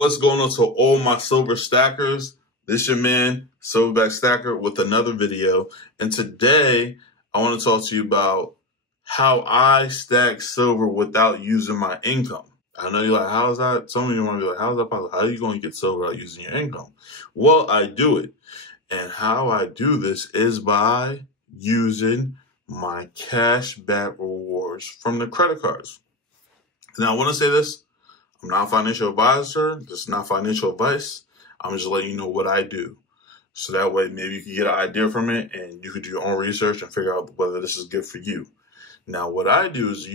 What's going on to all my silver stackers? This your man, Silverback Stacker, with another video. And today, I want to talk to you about how I stack silver without using my income. I know you're like, how is that? Some of you might be like, how is that possible? How are you going to get silver without using your income? Well, I do it. And how I do this is by using my cash back rewards from the credit cards. Now, I want to say this. I'm not a financial advisor. This is not financial advice. I'm just letting you know what I do. So that way, maybe you can get an idea from it and you can do your own research and figure out whether this is good for you. Now, what I do is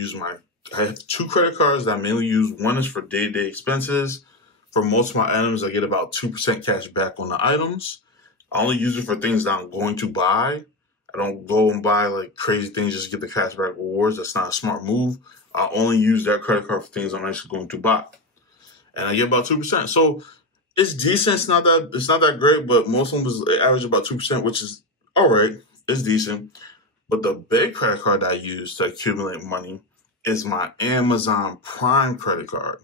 I have two credit cards that I mainly use. One is for day-to-day expenses. For most of my items, I get about 2% cash back on the items. I only use it for things that I'm going to buy. I don't go and buy like crazy things just to get the cash back rewards. That's not a smart move. I only use that credit card for things I'm actually going to buy. And I get about 2%. So it's decent. It's not that great, but most of them average about 2%, which is all right. It's decent. But the big credit card that I use to accumulate money is my Amazon Prime credit card.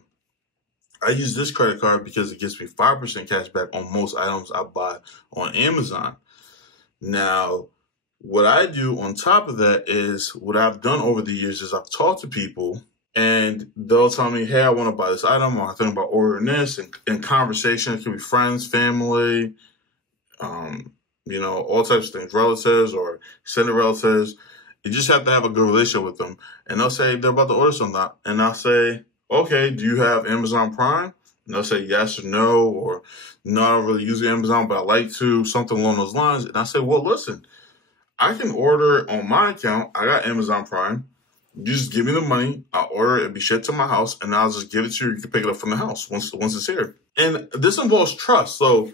I use this credit card because it gives me 5% cash back on most items I buy on Amazon. Now, what I do on top of that is what I've done over the years is I've talked to people and they'll tell me, hey, I want to buy this item, or I think about ordering this. And in conversation, it could be friends, family, all types of things, relatives or extended relatives. You just have to have a good relationship with them. And they'll say they're about to order something. And I'll say, okay, do you have Amazon Prime? And they'll say yes or no, or no, I don't really use Amazon, but I like to, something along those lines. And I say, well, listen, I can order on my account. I got Amazon Prime. You just give me the money. I'll order it. It'll be shipped to my house, and I'll just give it to you. You can pick it up from the house once it's here. And this involves trust. So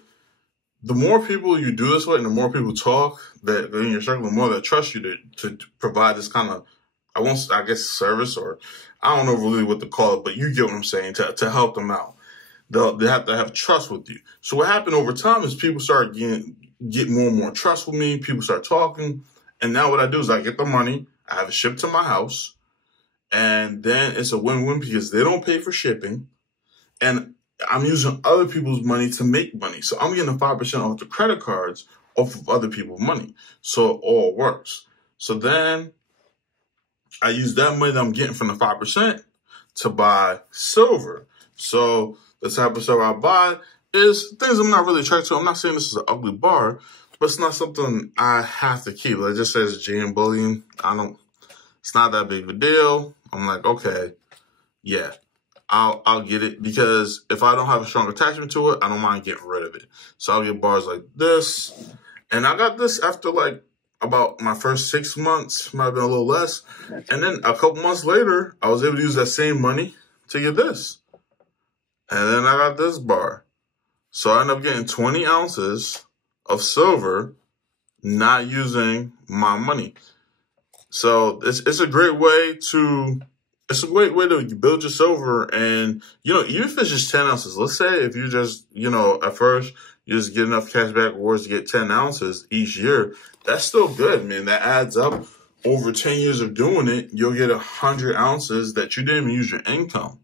the more people you do this with, and the more people talk that in your circle, the more they trust you to provide this kind of, I guess, service, or I don't know really what to call it, but you get what I'm saying, to help them out. They have to have trust with you. So what happened over time is people start get more and more trust with me. People start talking. And now what I do is I get the money. I have it shipped to my house. And then it's a win-win because they don't pay for shipping. And I'm using other people's money to make money. So I'm getting 5% off the credit cards off of other people's money. So it all works. So then I use that money that I'm getting from the 5% to buy silver. So the type of silver I buy is things I'm not really attracted to. I'm not saying this is an ugly bar, but it's not something I have to keep. It just says JM Bullion. It's not that big of a deal. I'm like, okay, yeah, I'll get it, because if I don't have a strong attachment to it, I don't mind getting rid of it. So I'll get bars like this. And I got this after like about my first 6 months, might have been a little less. And then a couple months later, I was able to use that same money to get this. And then I got this bar. So I ended up getting 20 ounces of silver, not using my money. So it's a great way to build your silver. And, even if it's just 10 ounces, let's say if you just, at first you just get enough cash back rewards to get 10 ounces each year, that's still good, man. That adds up. Over 10 years of doing it, you'll get 100 ounces that you didn't even use your income.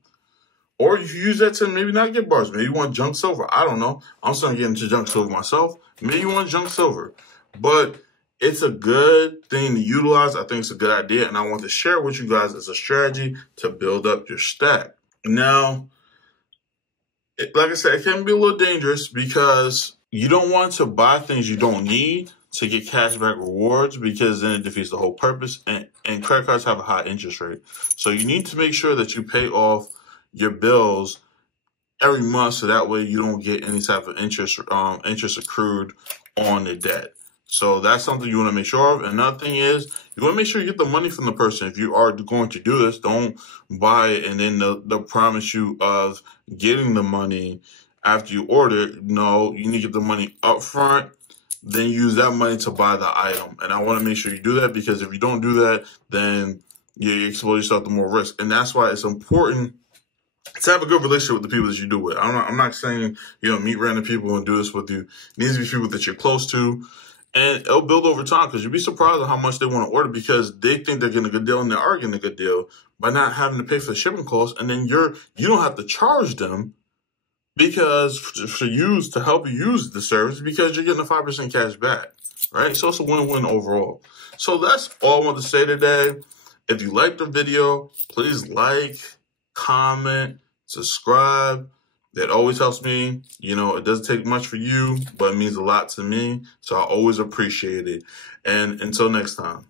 Or you use that to maybe not get bars. Maybe you want junk silver. I don't know. I'm starting to get into junk silver myself. Maybe you want junk silver. But it's a good thing to utilize. I think it's a good idea. And I want to share with you guys as a strategy to build up your stack. Now, like I said, it can be a little dangerous because you don't want to buy things you don't need to get cashback rewards, because then it defeats the whole purpose. And credit cards have a high interest rate. So you need to make sure that you pay off your bills every month, so that way you don't get any type of interest accrued on the debt. So that's something you want to make sure of. And another thing is, you want to make sure you get the money from the person. If you are going to do this, don't buy it and then they'll promise you of getting the money after you order it. No, you need to get the money up front, then use that money to buy the item. And I want to make sure you do that, because if you don't do that, then you expose yourself to more risk. And that's why it's important to have a good relationship with the people that you do with. I'm not saying, meet random people and do this with you. It needs to be people that you're close to. And it'll build over time, because you'll be surprised at how much they want to order, because they think they're getting a good deal and they are getting a good deal by not having to pay for the shipping costs. And then you don't have to charge them because for you to help you use the service, because you're getting a 5% cash back, right? So it's a win-win overall. So that's all I want to say today. If you liked the video, please like, comment, subscribe. That always helps me. You know, it doesn't take much for you, but it means a lot to me. So I always appreciate it. And until next time.